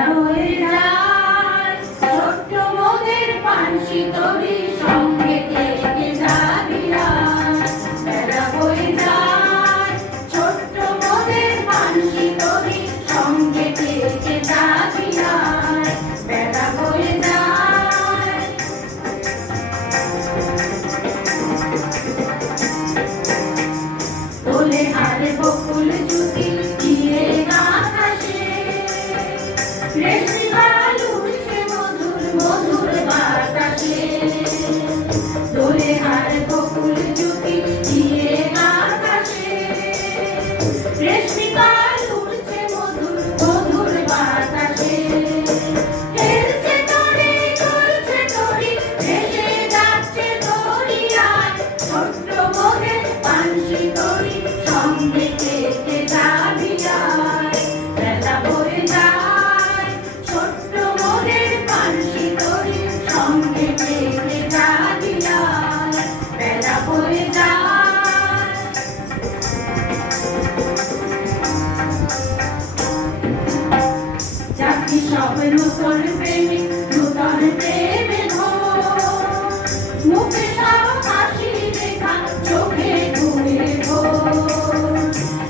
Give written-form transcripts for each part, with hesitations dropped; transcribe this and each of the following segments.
বেলা হয়ে যায় ছোট্ট মোদের পানসি তরি সঙ্গে থেকে যাবি বেলা হয়ে যায় ছোট্ট মোদের পানসি তরি সঙ্গে থেকে যাবি বেলা হয়ে যায় তোলে হারে বকুল জুতি দিয়ে গান আসে রেশমি গাল উঠছে মধুর মধুর বাতাসে তোলে হারে বকুল জুতি দিয়ে গান আসে রেশমি গাল উঠছে মধুর মধুর বাতাসে খেলছে তরি চলছে তরি ভেসে যাচ্ছে দরিয়ায় ছোট্ট মোদের পানসি তরি সঙ্গে থেকে যাবি বেলা হয়ে যায় ছোট্ট মোদের পানসি তরি সঙ্গে থেকে যাবি বেলা হয়ে যায় যাবি সব নূতন প্রেমিক নূতন প্রেমে মুখে সব হাসি দেখা চোখে ঘুরে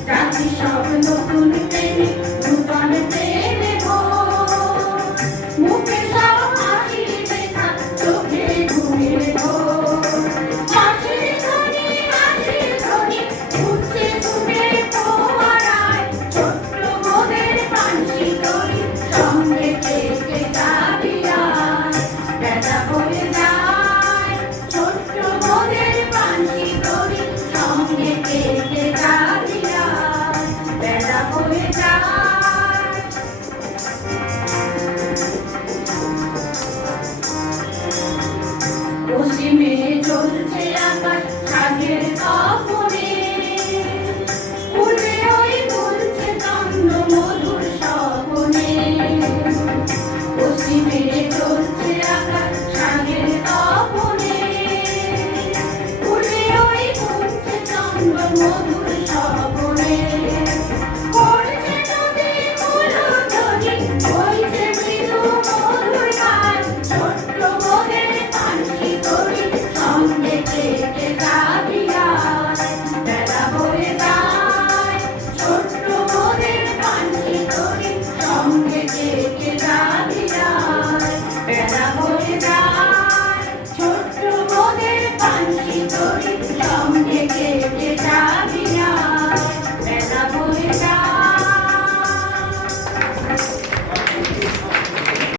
যাবি সব নতুন প্রেমিক নূতন প্রেমে মুখে সব হাসি দেখা চোখে ঘুরে হাসির ধ্বনি উঠছে ছুটে ফোয়ারায় ছোট্ট মোদের পানসি তরি সঙ্গে থেকে যাবি বেলা হয়ে যায় ছোট্ট মোদের পানসি তরি সঙ্গে থেকে যাবি বেলা হয়ে যায় পশ্চিমে চলছে আকাশ সাজের কাপড়ে উড়ে ওই বলছে কান্দ মধুর স্বপনে পশ্চিমে চলছে আকাশ সাজের কাপড়ে উড়ে ওই বলছে কান্দ মধুর স্বপনে পড়ছে নদী মূলধ্বনি বইছে মৃদু মধুর গান ছোট্ট মোদের পানসি তরি সঙ্গে থেকে যাবি বেলা হয়ে যায় ছোট্ট মোদের পানসি তরি সঙ্গে থেকে যাবি বেলা হয়ে যায় ছোট্ট মোদের পানসি তরি